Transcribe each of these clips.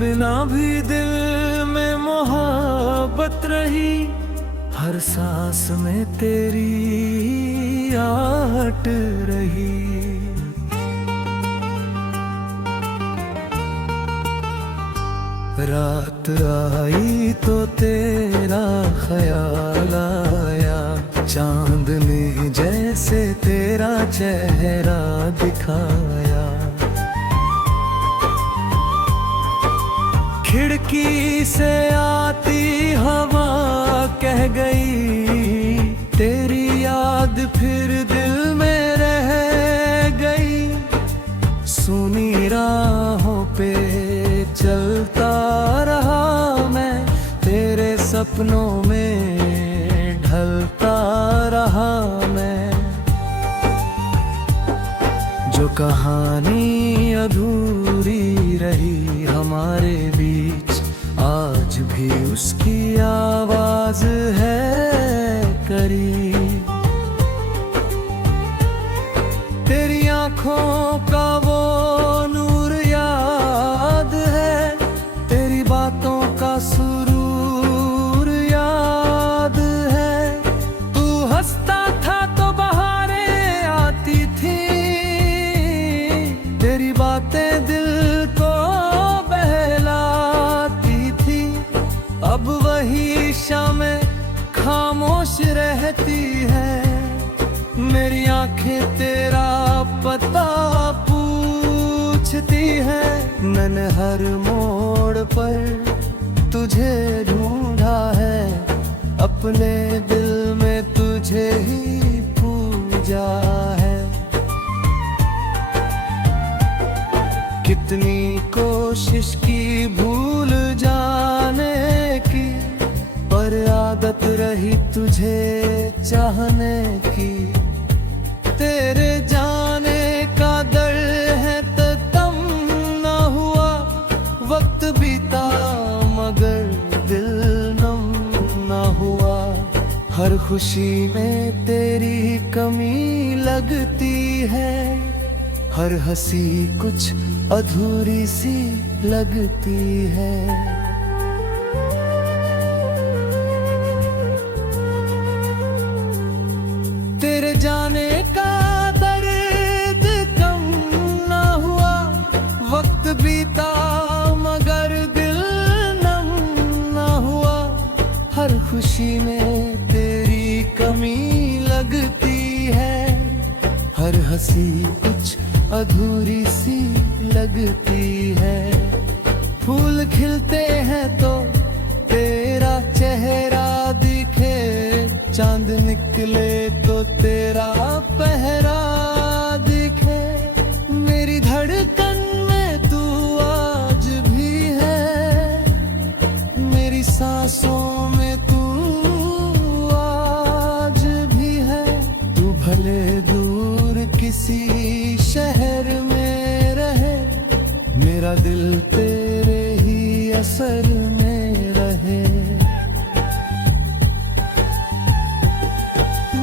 बिना भी दिल में मोहब्बत रही, हर सांस में तेरी आहट रही। रात आई तो तेरा ख्याल आया, चांदनी जैसे तेरा चेहरा दिखाया। खिड़की से आती हवा कह गई, तेरी याद फिर दिल में रह गई। सुनी राहों पे चलता रहा मैं, तेरे सपनों में ढलता रहा मैं। जो कहानी अधूरी रही हमारे बीच, आज भी उसकी आवाज है करीब। तेरी आंखों का वो नूर याद है, तेरी बातों का सुरूर याद है। तू हंसता था तो बहारें आती थी, तेरी बातें दिल को बहलाती थी। अब वही शामें खामोश रहती है, मेरी आंखें तेरा पता पूछती है। मैंने हर मोड़ पर तुझे ढूंढा है, अपने दिल में तुझे ही पूजा है। कितनी कोशिश की भूल जाने की, पर आदत रही तुझे चाहने की। तेरे जाने का डर है तो तम ना हुआ, वक्त बीता मगर दिल नम ना हुआ। हर खुशी में तेरी कमी लगती है, हर हंसी कुछ अधूरी सी लगती है। तेरे जाने का दर्द कम ना हुआ, वक्त बीता मगर दिल नम ना हुआ। हर खुशी में तेरी कमी लगती है, हर हंसी कुछ अधूरी सी लगती है। फूल खिलते हैं तो तेरा चेहरा दिखे, चांद निकले तो तेरा पहरा दिखे। मेरी धड़कन में तू आज भी है, मेरी सांसों में तू आज भी है। तू भले दूर किसी शहर में रहे, मेरा दिल तेरे ही असर में रहे।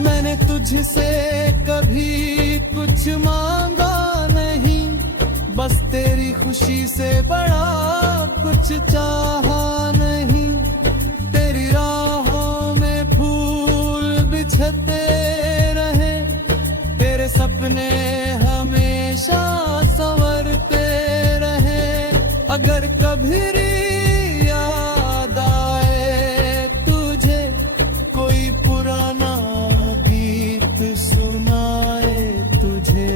मैंने तुझसे कभी कुछ मांगा नहीं, बस तेरी खुशी से बड़ा कुछ चाहा नहीं। तेरी राहों में फूल बिछते रहे, तेरे सपने हमेशा संवरते रहे। अगर कभी याद आए तुझे, कोई पुराना गीत सुनाए तुझे,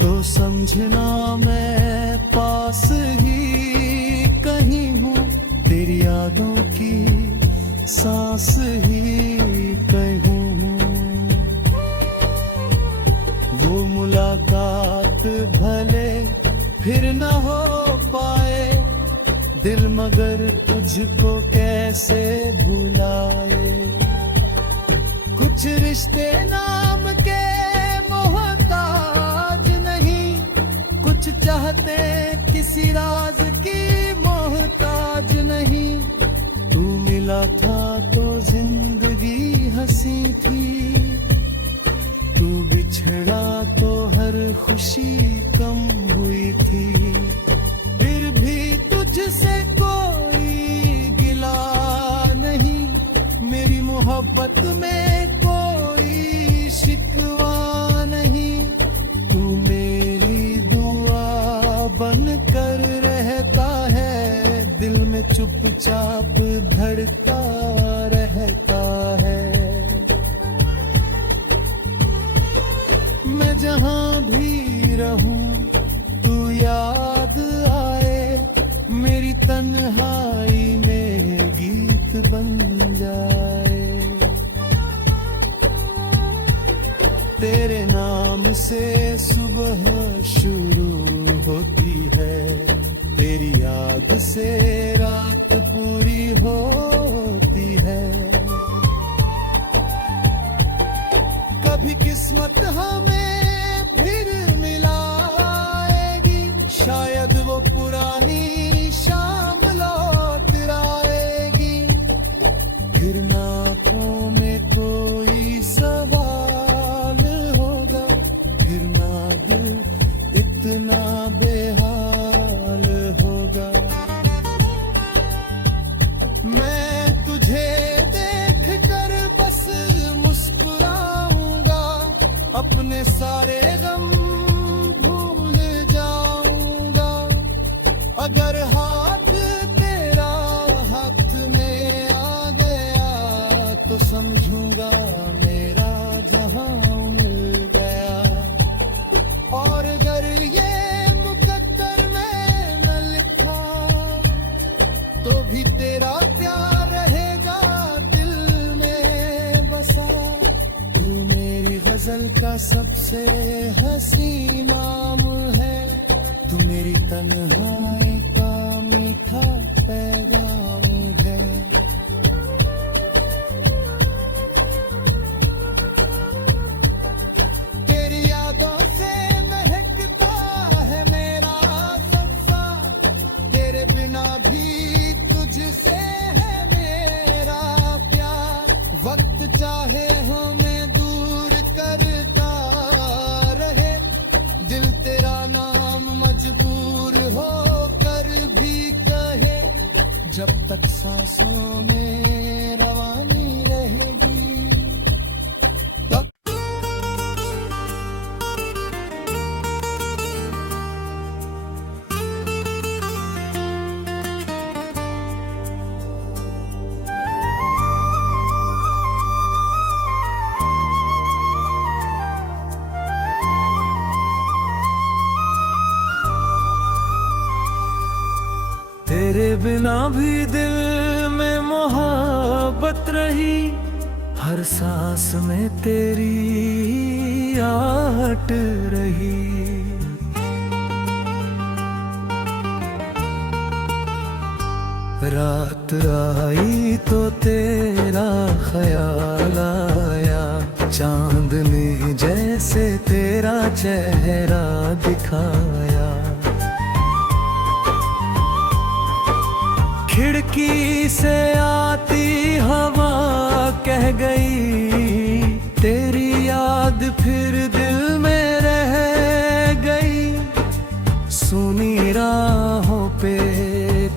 तो समझना मैं पास ही कहीं हूँ। तेरी यादों की सांस ही कहूँ। वो मुलाकात भले फिर न हो पाए, दिल मगर तुझको कैसे भुलाए। कुछ रिश्ते नाम के मोहताज नहीं, कुछ चाहते किसी राज की मोहताज नहीं। तू मिला था तो जिंदगी हंसी थी, तू बिछड़ा तो हर खुशी कम हुई थी। फिर भी तुझसे मोहब्बत में कोई शिकवा नहीं, तू मेरी दुआ बन कर रहता है, दिल में चुपचाप धड़का रहता है। मैं जहाँ भी रहूं तू याद आए, मेरी तन्हाई में गीत बन जाए। तेरे नाम से सुबह शुरू होती है, तेरी याद से रात पूरी होती है। कभी किस्मत हमें फिर मिलाएगी, शायद वो पुरानी शाम लौट आएगी। फिर आँखों में कोई सवाल होगा, फिर ना दिल इतना बेहाल होगा। मैं तुझे देख कर बस मुस्कुराऊंगा, अपने सारे गम भूल जाऊंगा। अगर हाथ तेरा हाथ में आ गया तो समझूंगा मेरा जहां मिल गया। और अगर ये मुकद्दर में न लिखा तो भी तेरा प्यार रहेगा दिल में बसा। तू मेरी गजल का सबसे हसी नाम है, तू मेरी तन्हाई का मीठा पैगाम है। तेरी यादों से महकता है मेरा संसार, तेरे बिना भी तुझसे है मेरा प्यार। वक्त चाहे हमें दूर करता रहे, दिल तेरा नाम मजबूर हो कर भी कहे। जब तक सांसों में रवानी रहेगी तब तेरे बिना भी दिल में मोहब्बत रही, हर सांस में तेरी आहट रही। रात आई तो तेरा ख्याल आया, चांदनी जैसे तेरा चेहरा दिखाया। खिड़की से आती हवा कह गई, तेरी याद फिर दिल में रह गई। सुनी राहों पे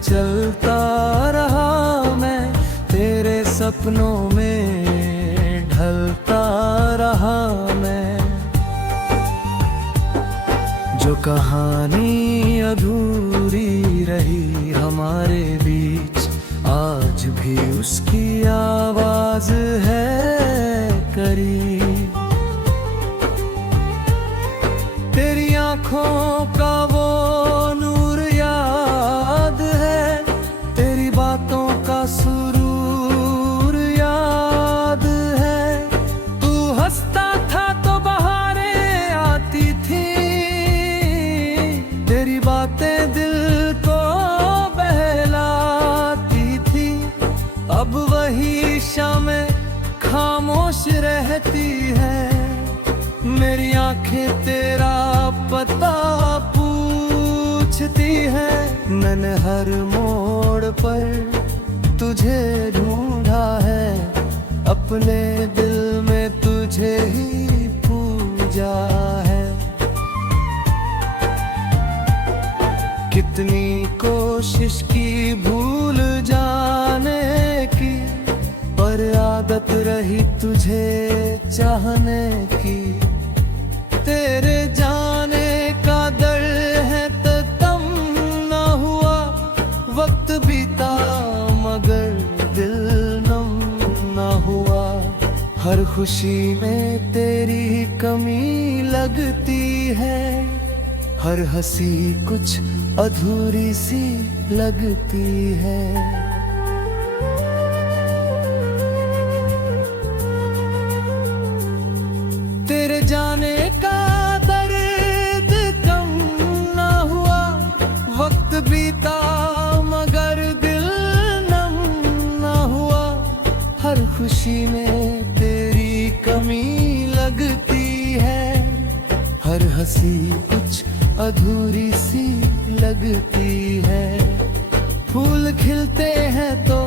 चलता रहा मैं, तेरे सपनों में ढलता रहा मैं। जो कहानी अधूरी रही हमारे बीच, आज भी उसकी आवाज है करीब। तेरी आंखों का वो नूर याद है, तेरी बातों का सुरूर याद है। तू हंसता था तो बहारें आती थी, तेरी बातें दिल को बहलाती थी। अब वही शामें खामोश रहती है, मेरी आंखें तेरा पता पूछती है। मैंने हर मोड़ पर तुझे ढूंढा है, अपने दिल में तुझे ही पूजा है। कितनी कोशिश की भूल जाने की, पर आदत रही तुझे चाहने की। तेरे जाने का डर है तो तम ना हुआ, वक्त बीता मगर दिल नम ना हुआ। हर खुशी में तेरी कमी लगती है, हर हंसी कुछ अधूरी सी लगती है। तेरे जाने का दर्द कम ना हुआ, वक्त बीता मगर दिल नम ना हुआ। हर खुशी में तेरी कमी लगती है, हर हंसी कुछ अधूरी सी लगती है। फूल खिलते हैं तो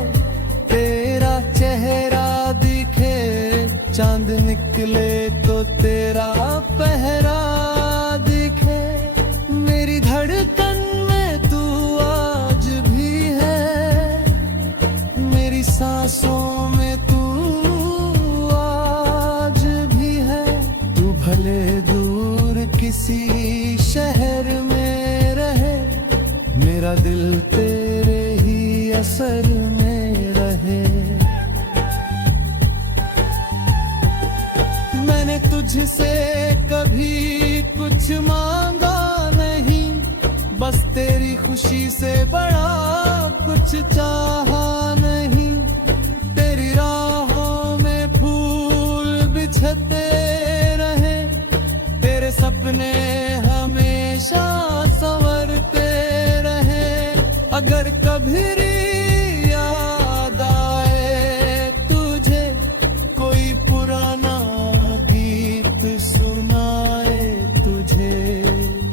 तेरा चेहरा दिखे, चांद निकले तो तेरा पहरा दिखे। मेरी धड़कन में तू आज भी है, मेरी सांसों में तू आज भी है। तू भले दूर किसी शहर में रहे, मेरा दिल तेरे ही असर में रहे। मैंने तुझसे कभी कुछ मांगा नहीं, बस तेरी खुशी से बड़ा कुछ चाहा नहीं। तेरी राहों में फूल बिछते रहे, तेरे सपने हमेशा संवरते रहे। अगर कभी याद आए तुझे कोई पुराना गीत सुनाए तुझे,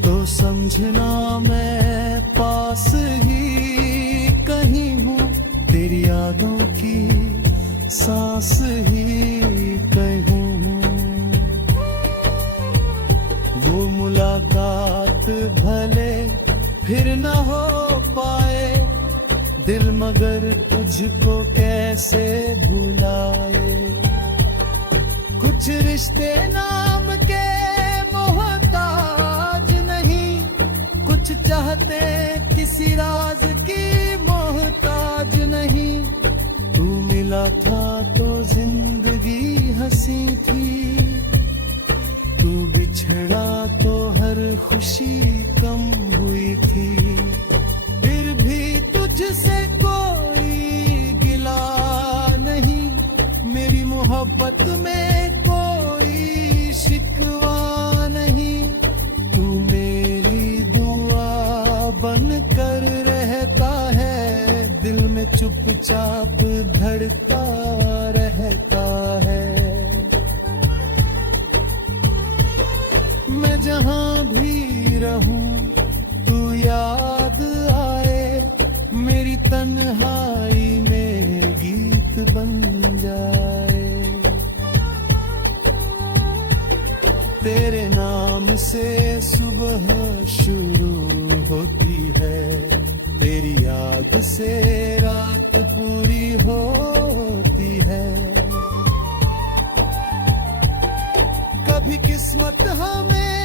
तो समझना मैं पास ही कहीं हूँ, तेरी यादों की सांस ही कहीं हूँ। वो मुलाकात भले फिर न हो पाए, दिल मगर तुझको कैसे भुलाए। कुछ रिश्ते नाम के मोहताज नहीं, कुछ चाहते किसी राज की मोहताज नहीं। तू मिला था तो जिंदगी हंसी थी, तू बिछड़ा तो हर खुशी कम हुई थी। फिर भी तुझसे कोई गिला नहीं, मेरी मोहब्बत में कोई शिकवा नहीं। तू मेरी दुआ बन कर रहता है, दिल में चुपचाप धड़का रहता है। मैं जहाँ भी रहूं तू याद आए, मेरी तन्हाई में गीत बन जाए। तेरे नाम से सुबह शुरू होती है, तेरी याद से रात पूरी होती है। कभी किस्मत हमें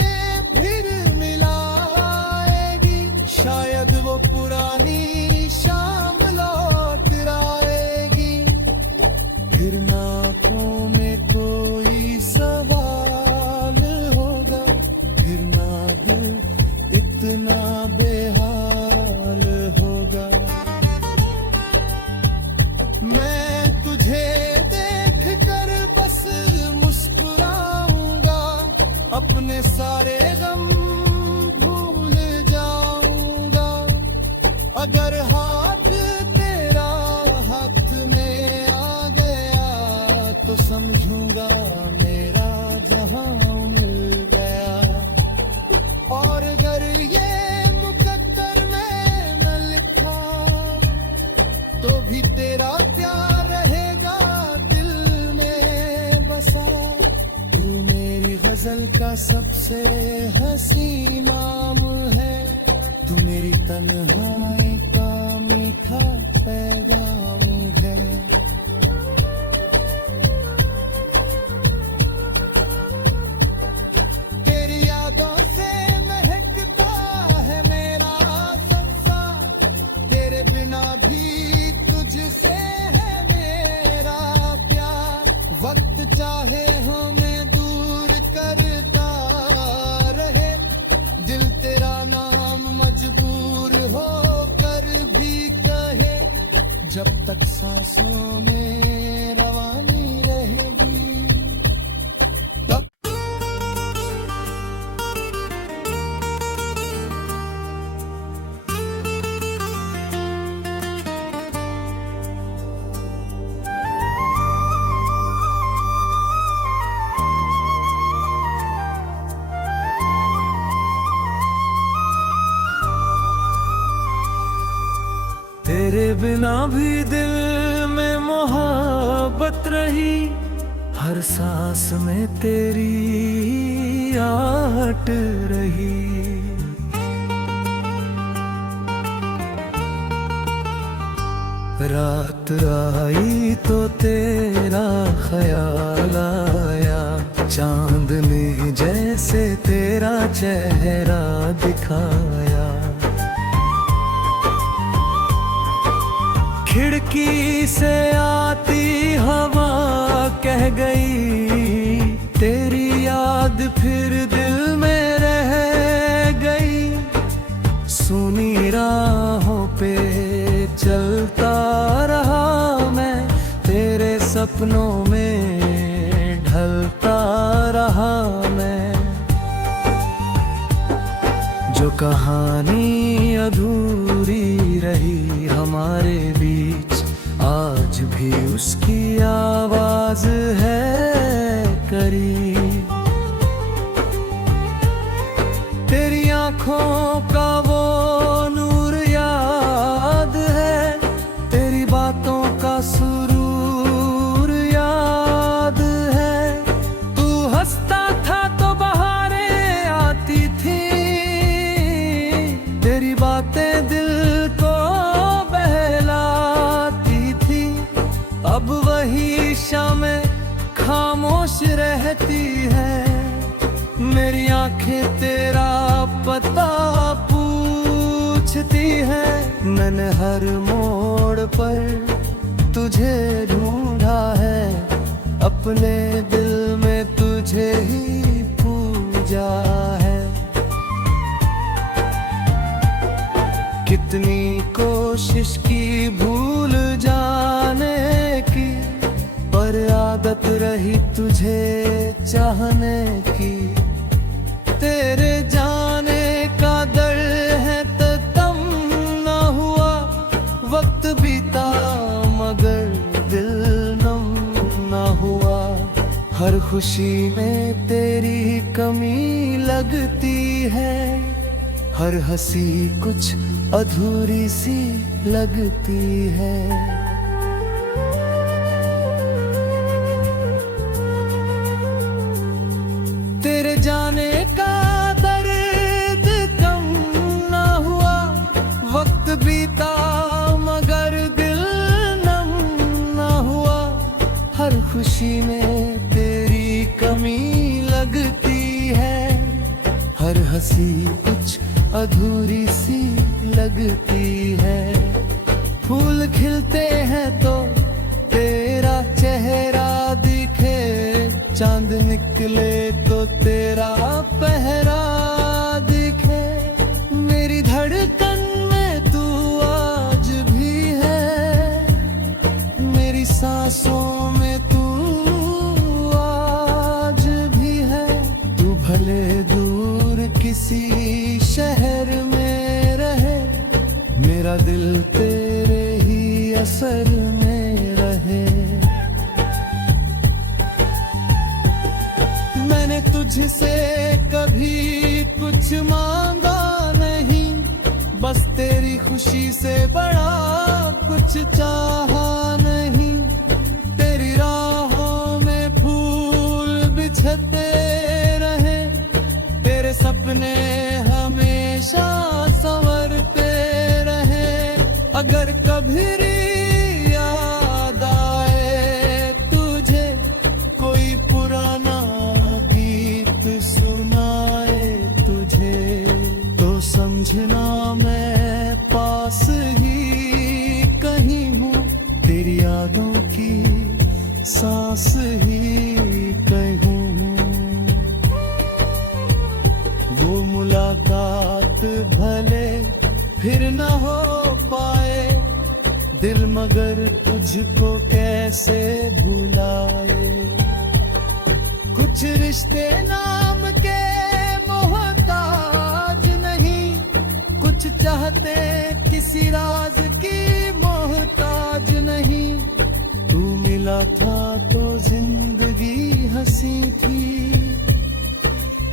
फिर मिलाएगी, शायद वो पुरानी शाम लौट आएगी। फिर आँखों में कोई सवाल होगा, फिर ना दिल इतना बेहाल होगा। मैं तुझे देख कर बस मुस्कुराऊंगा, अपने सारे गम भूल जाऊंगा। अगर हाथ तेरा हाथ में आ गया, तो समझूंगा मेरा जहां मिल गया। और अगर ये मुकद्दर में न लिखा, तो भी तेरा प्यार रहेगा दिल में बसा। तू मेरी गजल का सबसे हसी नाम है, तू मेरी तन्हाई का मीठा पैगाम है। जब तक सांसों में रवानी रहेगी तब तेरे बिना भी दिल में मोहब्बत रही, हर सांस में तेरी आहट रही। रात आई तो तेरा ख्याल आया, चांदनी जैसे तेरा चेहरा दिखाया। खिड़की से आती हवा कह गई, तेरी याद फिर दिल में रह गई। सुनी राहों पे चलता रहा मैं, तेरे सपनों में ढलता रहा मैं। जो कहानी अधूरी रही हमारे बीच, आज भी उसकी आवाज है करीब। तेरी आंखों का वो नूर याद है, तेरी बातों का सुरूर याद है। तू हंसता था तो बहारें आती थी, तेरी बातें दिल को बहलाती थी। अब वही शामें खामोश रहती है, मेरी आंखें तेरा पता पूछती है। मैंने हर मोड़ पर तुझे ढूंढा है, अपने दिल में तुझे ही पूजा है। कितनी कोशिश की भूल जाने की, पर आदत रही तुझे चाहने की। तेरे जाने का डर है तो तम न हुआ, वक्त बीता मगर दिल नम न हुआ। हर खुशी में तेरी कमी लगती है, हर हंसी कुछ अधूरी सी लगती है। तेरे जाने का दर्द कम ना हुआ, वक्त बीता मगर दिल नम ना हुआ। हर खुशी में तेरी कमी लगती है, हर हंसी कुछ अधूरी सी लगती है। फूल खिलते हैं तो तेरा चेहरा दिखे, चांद निकले तो तेरा पहरा दिखे। मेरी धड़कन में तू आज भी है, मेरी सांसों में तू आज भी है। तू भले दूर किसी शहर में रहे, मेरा दिल तेरे ही असर में रहे। मैंने तुझसे कभी कुछ मांगा नहीं, बस तेरी खुशी से बड़ा कुछ चाहा नहीं। तेरी राहों में फूल बिछते रहे, तेरे सपने हमेशा संवरते रहे। अगर कभी याद आए तुझे, कोई पुराना गीत सुनाए तुझे, तो समझना मैं पास ही कहीं हूँ। तेरी यादों की सांस ही कहूँ। वो मुलाकात भले फिर न हो पाए, मगर तुझको कैसे भुलाए। कुछ रिश्ते नाम के मोहताज नहीं, कुछ चाहते किसी राज की मोहताज नहीं। तू मिला था तो जिंदगी हंसी थी,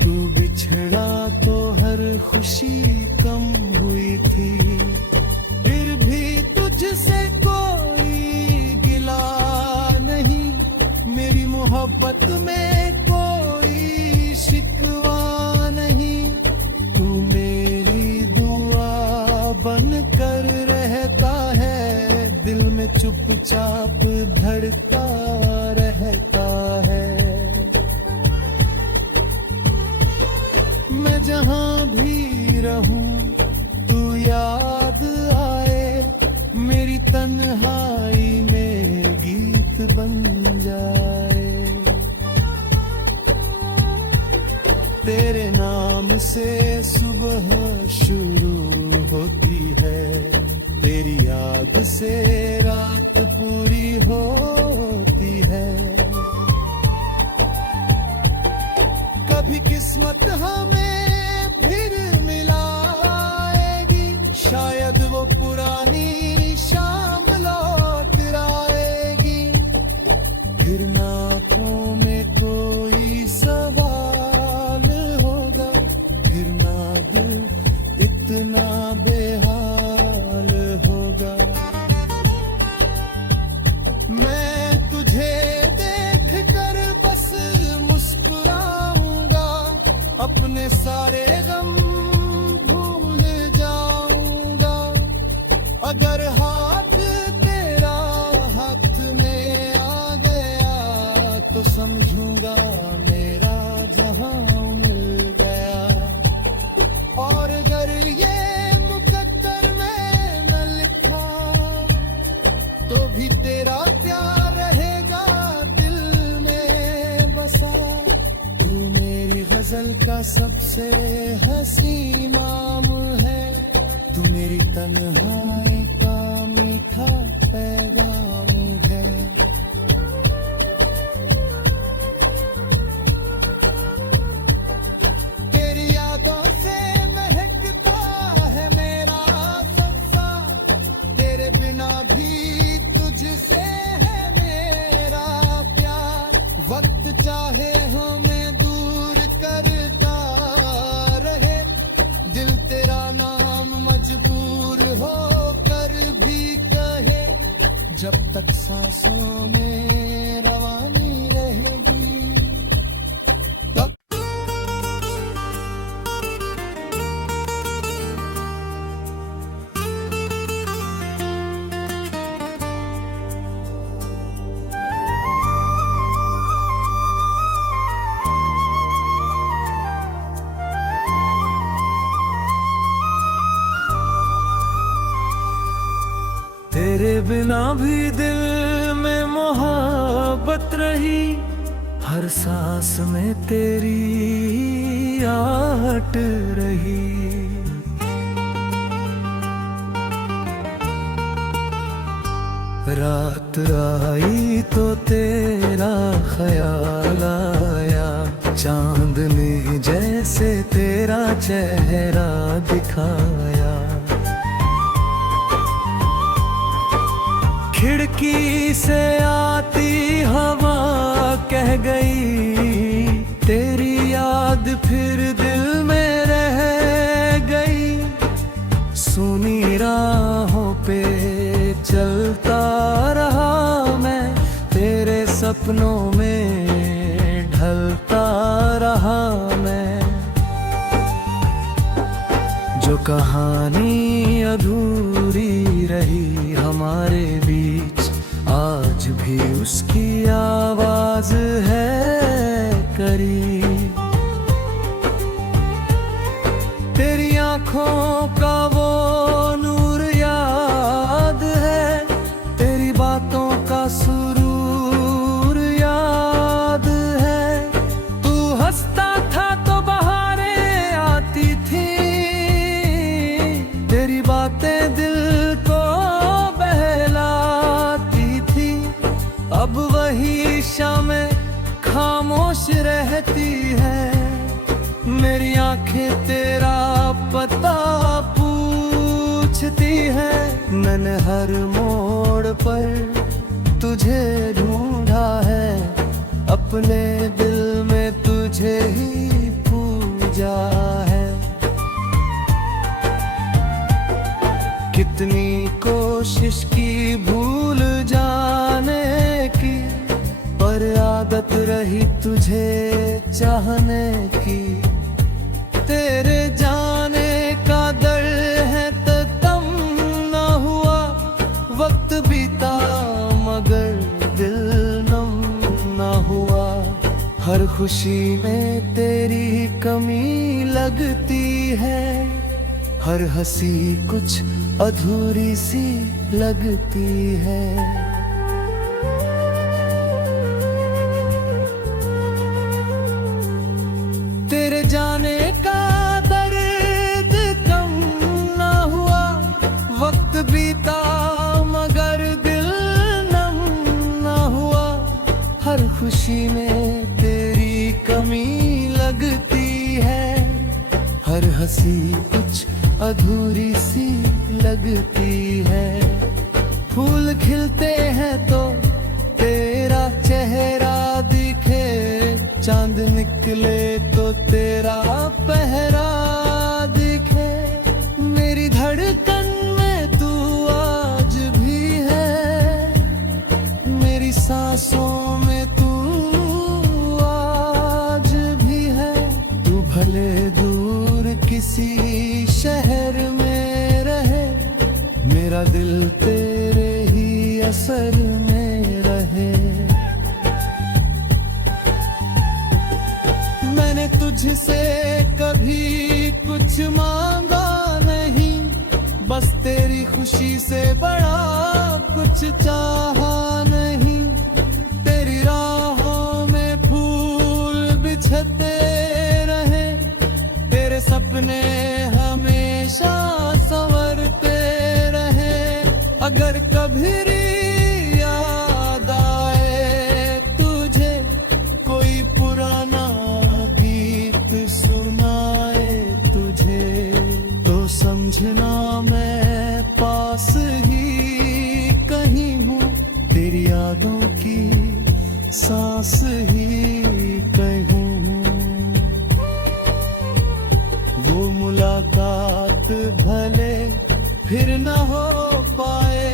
तू बिछड़ा तो हर खुशी कम हुई थी। फिर भी तुझसे कोई गिला नहीं, मेरी मोहब्बत में कोई शिकवा नहीं। तू मेरी दुआ बन कर रहता है, दिल में चुपचाप धड़का रहता है। मैं जहाँ भी रहूं तू याद आए, मेरी तन्हाई में गीत बन जाए। तेरे नाम से सुबह शुरू होती है, तेरी याद से रात पूरी होती है। कभी किस्मत हमें फिर मिलाएगी, शायद वो पुरानी शाम लौट आएगी। फिर ना आँखों में कोई सवाल होगा, फिर ना दिल इतना बेहाल होगा। मैं तुझे देख कर बस मुस्कुराऊंगा, अपने सारे गम भूल जाऊंगा। अगर हाथ तेरा हाथ में आ गया तो समझूंगा मेरा जहां मिल गया। और अगर ये मुकद्दर में न लिखा तो भी तेरा प्यार रहेगा दिल में बसा। तू मेरी गजल का सबसे हसी नाम है, तू मेरी तन्हाई का मीठा पैगाम है। तेरी यादों से महकता है मेरा संसार, तेरे बिना भी तुझसे है मेरा प्यार। वक्त चाहे हमें दूर करता रहे, दिल तेरा नाम मजबूर हो कर भी कहे। जब तक सांसों में रवानी रहेगी तब तेरे बिना भी दिल में मोहब्बत रही, हर सांस में तेरी आहट रही। रात आई तो तेरा ख्याल आया, चांदनी जैसे तेरा चेहरा दिखाया। खिड़की से आती हवा कह गई, तेरी याद फिर दिल में रह गई। सुनी राहों पे चलता रहा मैं, तेरे सपनों में ढलता रहा मैं। जो कहानी अधूरी रही हमारे बीच, आज भी उसकी आवाज है करीब। तेरी आंखों का वो नूर याद है, तेरी बातों का सुरूर याद है। तू हंसता था तो बहारें आती थी, तेरी बातें दिल को बहला आंखें तेरा पता पूछती है। मैंने हर मोड़ पर तुझे ढूंढा है, अपने दिल में तुझे ही पूजा है। कितनी कोशिश की भूल जाने की, पर आदत रही तुझे चाहने की। तेरे जाने का डर है तो तम ना हुआ, वक्त बीता मगर दिल नम ना हुआ। हर खुशी में तेरी कमी लगती है, हर हंसी कुछ अधूरी सी लगती है। तेरे जाने का दर्द कम ना हुआ, वक्त बीता मगर दिल नम ना हुआ। हर खुशी में तेरी कमी लगती है, हर हंसी कुछ अधूरी सी लगती है। फूल खिलते हैं तो तेरा चेहरा दिखे, चांद निकले तो तेरा पहरा दिखे। मेरी धड़कन में तू आज भी है, मेरी सांसों में तू आज भी है। तू भले दूर किसी शहर में रहे, मेरा दिल तेरे ही असर में रहे। मैंने तुझसे कभी कुछ मांगा नहीं, बस तेरी खुशी से बड़ा कुछ चाहा नहीं। तेरी राहों में फूल बिछते रहे, तेरे सपने हमेशा संवरते रहे। अगर कभी याद आए तुझे, कोई पुराना गीत सुनाए तुझे, तो समझना मैं पास ही कहीं हूँ। तेरी यादों की सांस ही कहीं हूँ। वो मुलाकात भले फिर न हो पाए,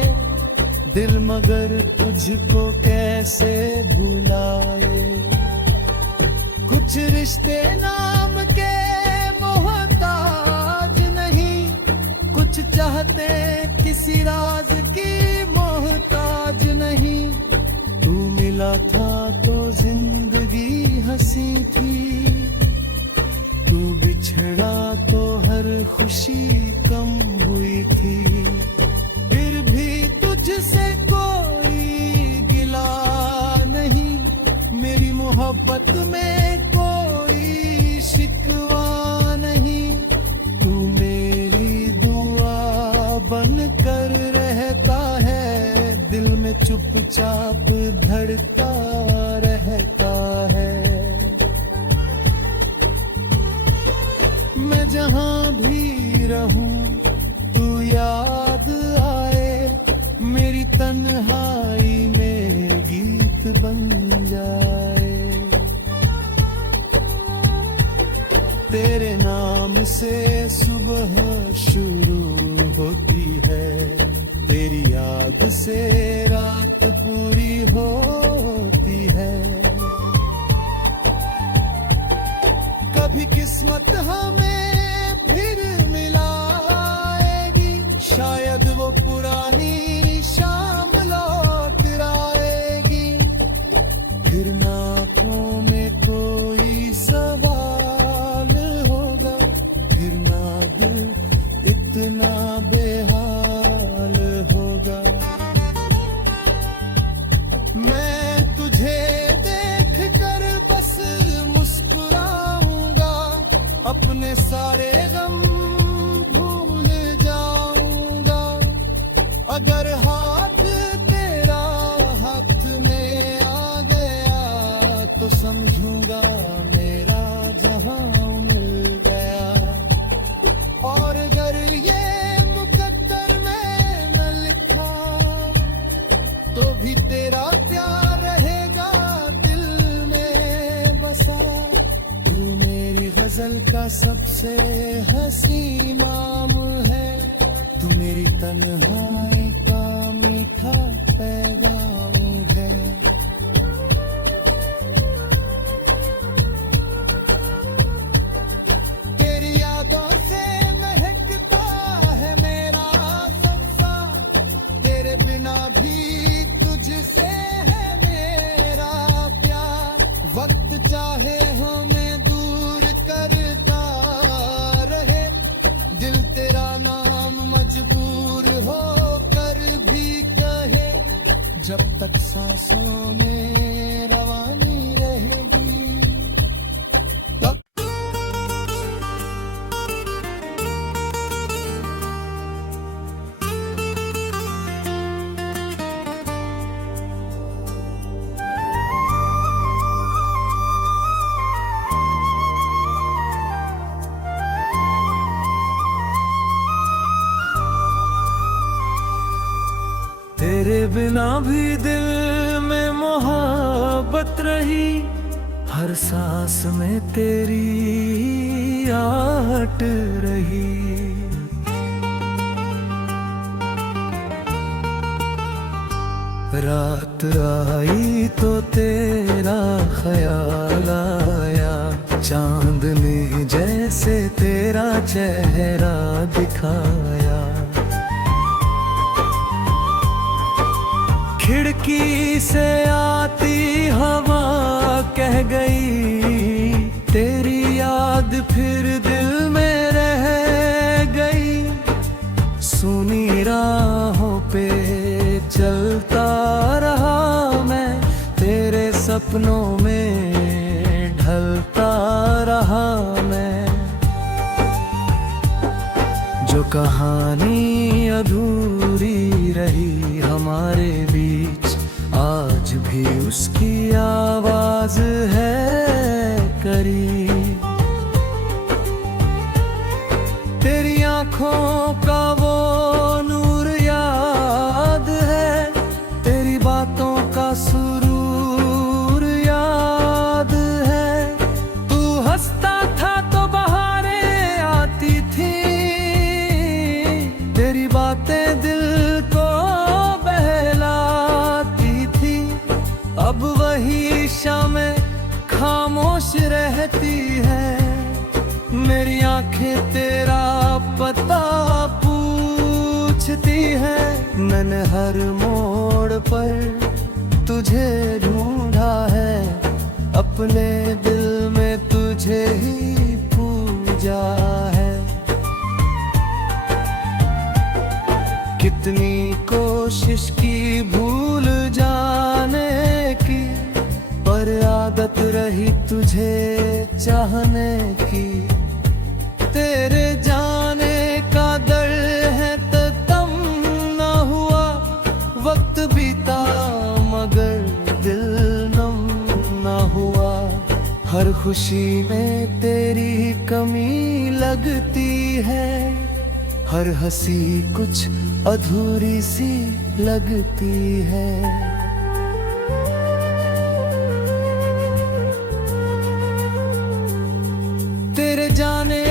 दिल मगर तुझको कैसे भुलाए। कुछ रिश्ते नाम के मोहताज नहीं, कुछ चाहते किसी राज की मोहताज नहीं। तू मिला था तो जिंदगी हंसी थी, तू बिछड़ा तो हर खुशी कम हुई थी। फिर भी तुझसे कोई गिला नहीं, मेरी मोहब्बत में कोई शिकवा नहीं। तू मेरी दुआ बन कर रहता है, दिल में चुपचाप धड़का रहता है। मैं जहाँ भी रहूं तू याद आए, मेरी तन्हाई में गीत बन जाए। तेरे नाम से सुबह शुरू होती है, तेरी याद से रात पूरी होती है। कभी किस्मत हमें फिर मिलाएगी, शायद वो पुरानी शाम लौट आएगी। फिर आँखों में कोई सवाल होगा, फिर ना दिल इतना बेहाल होगा। मैं तुझे देख कर बस मुस्कुराऊंगा, अपने सारे गम भूल जाऊंगा। अगर हाथ तेरा हाथ में आ गया, तो समझूंगा मेरा जहां मिल गया। गजल का सबसे हसी नाम है, तू मेरी तन्हाई का मीठा पैगाम है। तेरी यादों से महकता है मेरा संसार, तेरे बिना भी तुझसे है मेरा प्यार। वक्त चाहे हमें दूर करता रहे, दिल तेरा नाम मजबूर हो कर भी कहे। जब तक सांसों में रवानी रहेगी तब तेरे बिना भी दिल में मोहब्बत रही, हर सांस में तेरी आहट रही। रात आई तो तेरा ख्याल आया, चांदनी जैसे तेरा चेहरा दिखाया। खिड़की से आती हवा कह गई, तेरी याद फिर दिल में रह गई। सुनी राहों पे चलता रहा मैं, तेरे सपनों में ढलता रहा मैं। जो कहानी अधूरी रही हमारे बीच, आज भी उसकी आवाज है करीब। तेरी आंखों का वो नूर याद है, तेरी बातों का सुरूर याद है। तू हंसता था तो बहारें आती थी, तेरी बातें दिल को बहलाती थी। अब वही शामें खामोश रहती है, मेरी आंखें तेरा पता पूछती है। मैंने हर मोड़ पर तुझे ढूंढा है, अपने दिल में तुझे ही पूजा है। कितनी कोशिश की भूल जाने की, पर आदत रही तुझे चाहने की। तेरे जाने का डर है तो तम न हुआ, वक्त बीता मगर दिल नम न हुआ। हर खुशी में तेरी कमी लगती है, हर हंसी कुछ अधूरी सी लगती है। तेरे जाने